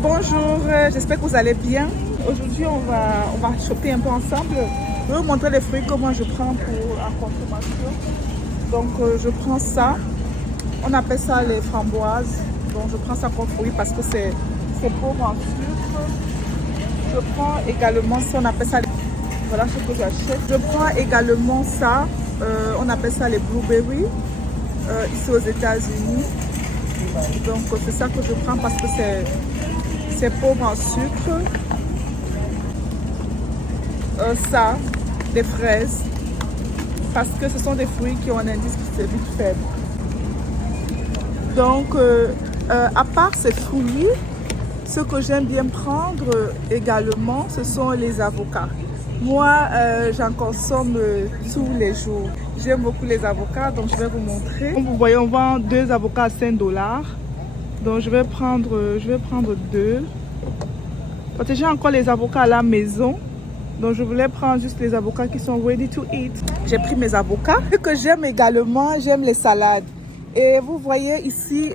Bonjour, j'espère que vous allez bien. Aujourd'hui, on va choper un peu ensemble. Je vais vous montrer les fruits, comment je prends pour la consommation. Donc, je prends ça. On appelle ça les framboises. Donc, je prends ça comme fruit parce que c'est pauvre en sucre. Je prends également ça, on appelle ça les... Voilà ce que j'achète. Je prends également ça, on appelle ça les blueberries, ici aux États-Unis. Donc, c'est ça que je prends parce que c'est pauvre en sucre. Ça, des fraises, parce que ce sont des fruits qui ont un indice glycémique faible. Donc, à part ces fruits, ce que j'aime bien prendre également, ce sont les avocats. Moi, j'en consomme tous les jours. J'aime beaucoup les avocats, donc je vais vous montrer. Comme vous voyez, on vend 2 avocats à 5 $. Donc, je vais prendre 2. Parce que j'ai encore les avocats à la maison. Donc, je voulais prendre juste les avocats qui sont ready to eat. J'ai pris mes avocats. Ce que j'aime également, j'aime les salades. Et vous voyez ici,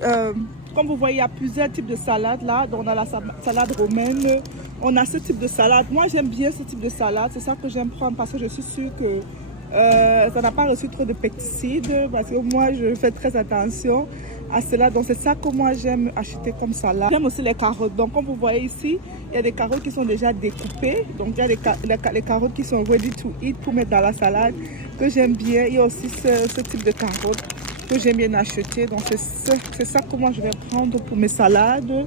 comme vous voyez, il y a plusieurs types de salades là. Donc, on a la salade romaine. On a ce type de salade. Moi, j'aime bien ce type de salade. C'est ça que j'aime prendre parce que je suis sûre que ça n'a pas reçu trop de pesticides. Parce que moi, je fais très attention à cela. Donc, c'est ça que moi, j'aime acheter comme salade. J'aime aussi les carottes. Donc, comme vous voyez ici, il y a des carottes qui sont déjà découpées. Donc, il y a les carottes qui sont ready to eat pour mettre dans la salade que j'aime bien. Il y a aussi ce type de carottes que j'aime bien acheter. Donc, c'est ça que moi, je vais prendre pour mes salades.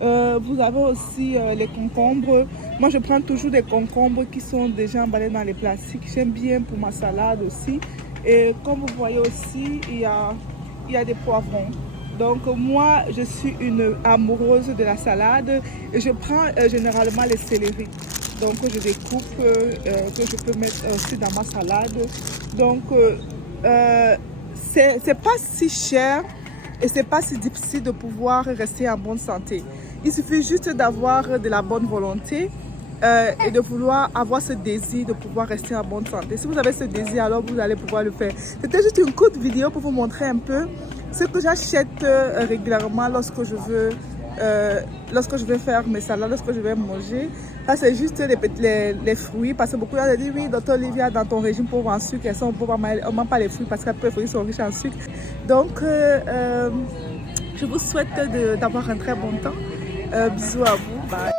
Vous avez aussi les concombres. Moi, je prends toujours des concombres qui sont déjà emballés dans les plastiques. J'aime bien pour ma salade aussi. Et comme vous voyez aussi, il y a des poivrons. Donc, moi, je suis une amoureuse de la salade et je prends généralement les céleris. Donc, je découpe, que je peux mettre aussi dans ma salade. Donc, c'est pas si cher et c'est pas si difficile de pouvoir rester en bonne santé. Il suffit juste d'avoir de la bonne volonté et de vouloir avoir ce désir de pouvoir rester en bonne santé. Si vous avez ce désir, alors vous allez pouvoir le faire. C'était juste une courte vidéo pour vous montrer un peu ce que j'achète régulièrement lorsque je veux faire mes salades, lorsque je vais manger. Ça, c'est juste les fruits. Parce que beaucoup de gens disent, oui, docteur Olivia, dans ton régime pauvre en sucre, on ne mange pas les fruits parce que les fruits sont riches en sucre. Donc, je vous souhaite d'avoir un très bon temps. Bisous à vous. Bye.